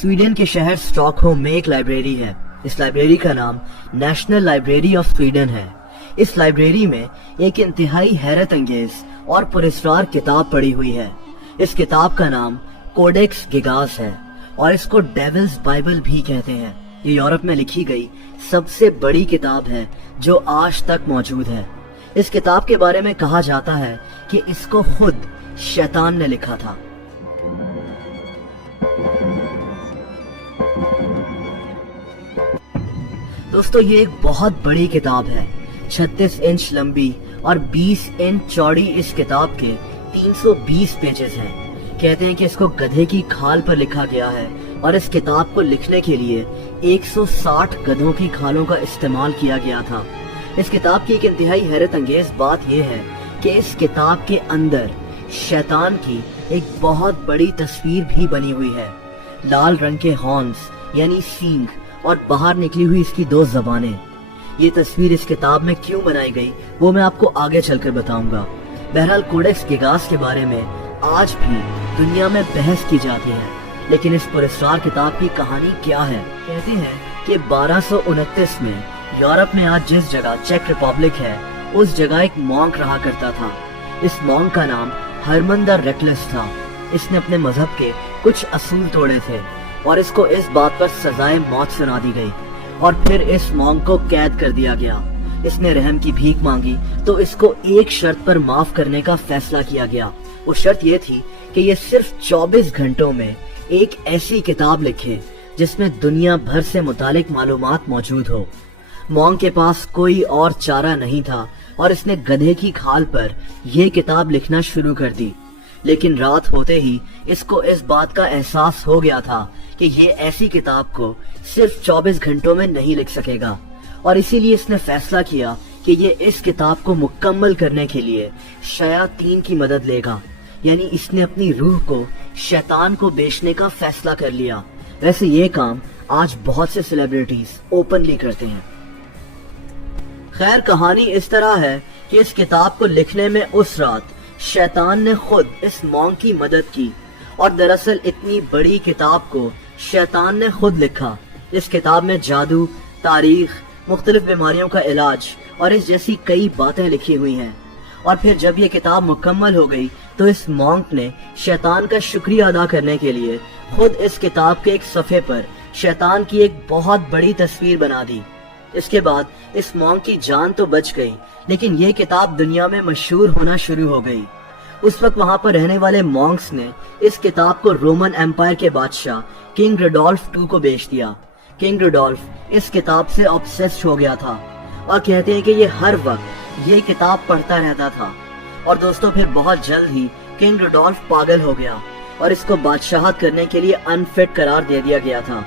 Sweden के शहर Stockholm में एक लाइब्रेरी है। इस लाइब्रेरी का नाम नेशनल लाइब्रेरी ऑफ स्वीडन है। इस लाइब्रेरी में एक इंतहाई हैरत अंगेज और पुरस्कार किताब पड़ी हुई है। इस किताब का नाम कोडेक्स गिगास है और इसको डेविल्स बाइबल भी कहते हैं। ये यूरोप में लिखी गई सबसे बड़ी किताब है जो आज तक मौजूद है। इस किताब के बारे में कहा जाता है कि इसको खुद शैतान ने लिखा था। दोस्तों, ये एक बहुत बड़ी किताब है। 36 इंच लंबी और 20 इंच चौड़ी इस किताब के 320 पेजेस हैं। कहते हैं कि इसको गधे की खाल पर लिखा गया है और इस किताब को लिखने के लिए 160 गधों की खालों का इस्तेमाल किया गया था। इस किताब की एक इंतहाई हैरत अंगेज बात यह है कि इस किताब के अंदर शैतान की एक बहुत बड़ी तस्वीर भी बनी हुई है। लाल रंग के हॉर्न्स यानी सींग और बाहर निकली हुई इसकी 2 ज़बानें। ये तस्वीर इस किताब में क्यों बनाई गई वो मैं आपको आगे चलकर बताऊंगा। बहरहाल कोडेक्स गिगास के बारे में आज भी दुनिया में बहस की जाती है, लेकिन इस पुरस्कार किताब की कहानी क्या है? कहते हैं कि 1229 में यूरोप में आज जिस जगह चेक रिपब्लिक है उस जगह एक मॉन्क रहा करता था। इस मॉन्क का नाम हरमन द रेकलेस था। इसने अपने मजहब के कुछ असूल तोड़े थे और इसको इस बात पर सजाए मौत सुना दी गई और फिर इस मॉन्क को कैद कर दिया गया। इसने रहम की भीख मांगी तो इसको एक शर्त पर माफ करने का फैसला किया गया। वो शर्त ये थी कि ये सिर्फ 24 घंटों में एक ऐसी किताब लिखे जिसमें दुनिया भर से मुतालिक मालूमात मौजूद हो। मॉन्क के पास कोई और चारा नहीं था और इसने गधे की खाल पर यह किताब लिखना शुरू कर दी। लेकिन रात होते ही इसको इस बात का एहसास हो गया था कि ये ऐसी किताब को सिर्फ 24 घंटों में नहीं लिख सकेगा और इसीलिए इसने फैसला किया कि ये इस किताब को मुकम्मल करने के लिए शयातीन की मदद लेगा। यानी इसने अपनी रूह को शैतान को बेचने का फैसला कर लिया। वैसे ये काम आज बहुत से सेलिब्रिटीज ओपनली करते हैं। खैर, कहानी इस तरह है कि इस किताब को लिखने में उस रात शैतान ने खुद इस मॉन्क की मदद की और दरअसल इतनी बड़ी किताब को शैतान ने खुद लिखा। इस किताब में जादू, तारीख, मुख्तलिफ बीमारियों का इलाज और इस जैसी कई बातें लिखी हुई हैं। और फिर जब ये किताब मुकम्मल हो गई तो इस मॉन्क ने शैतान का शुक्रिया अदा करने के लिए खुद इस किताब के एक सफ़े पर शैतान की एक बहुत बड़ी तस्वीर बना दी। इसके बाद इस मॉन्क की जान तो बच गई, लेकिन ये किताब दुनिया में मशहूर होना शुरू हो गई। उस वक्त वहां पर रहने वाले मॉन्क्स ने इस किताब को रोमन एम्पायर के बादशाह किंग रुडोल्फ II को बेच दिया। किंग रुडोल्फ इस किताब से ऑब्सेस्ड हो गया था और कहते हैं कि ये हर वक्त ये किताब पढ़ता रहता था। और दोस्तों, फिर बहुत जल्द ही किंग रुडोल्फ पागल हो गया और इसको बादशाहत करने के लिए अनफिट करार दे दिया गया था।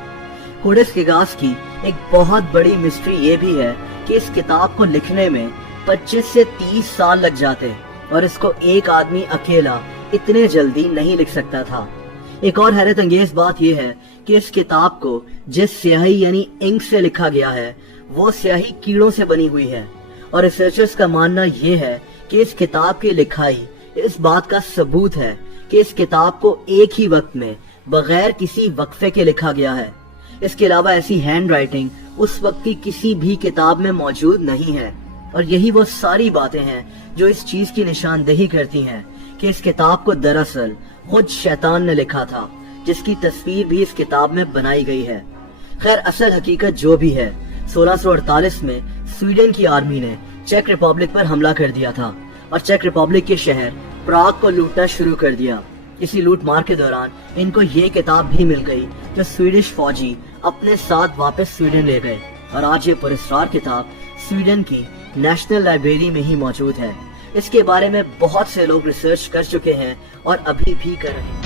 कोडेक्स गिगास की एक बहुत बड़ी मिस्ट्री ये भी है कि इस किताब को लिखने में 25 से 30 साल लग जाते और इसको एक आदमी अकेला इतने जल्दी नहीं लिख सकता था। एक और हैरत अंगेज बात यह है कि इस किताब को जिस स्याही यानी इंक से लिखा गया है वो स्याही कीड़ों से बनी हुई है और रिसर्चर्स का मानना यह है कि इस किताब की लिखाई इस बात का सबूत है कि इस किताब को एक ही वक्त में बगैर किसी वक्फे के लिखा गया है। इसके अलावा ऐसी हैंड राइटिंग उस वक्त की किसी भी किताब में मौजूद नहीं है और यही वो सारी बातें हैं जो इस चीज की निशानदेही करती हैं कि इस किताब को दरअसल खुद शैतान ने लिखा था, जिसकी तस्वीर भी इस किताब में बनाई गई है। खैर, असल हकीकत जो भी है, 1648 में स्वीडन की आर्मी ने चेक रिपब्लिक पर हमला कर दिया था और चेक रिपब्लिक के शहर प्राग को लूटना शुरू कर दिया। इसी लूट मार के दौरान इनको ये किताब भी मिल गई जो स्वीडिश फौजी अपने साथ वापस स्वीडन ले गए और आज ये पुरस्कार किताब स्वीडन की नेशनल लाइब्रेरी में ही मौजूद है। इसके बारे में बहुत से लोग रिसर्च कर चुके हैं और अभी भी कर रहे हैं।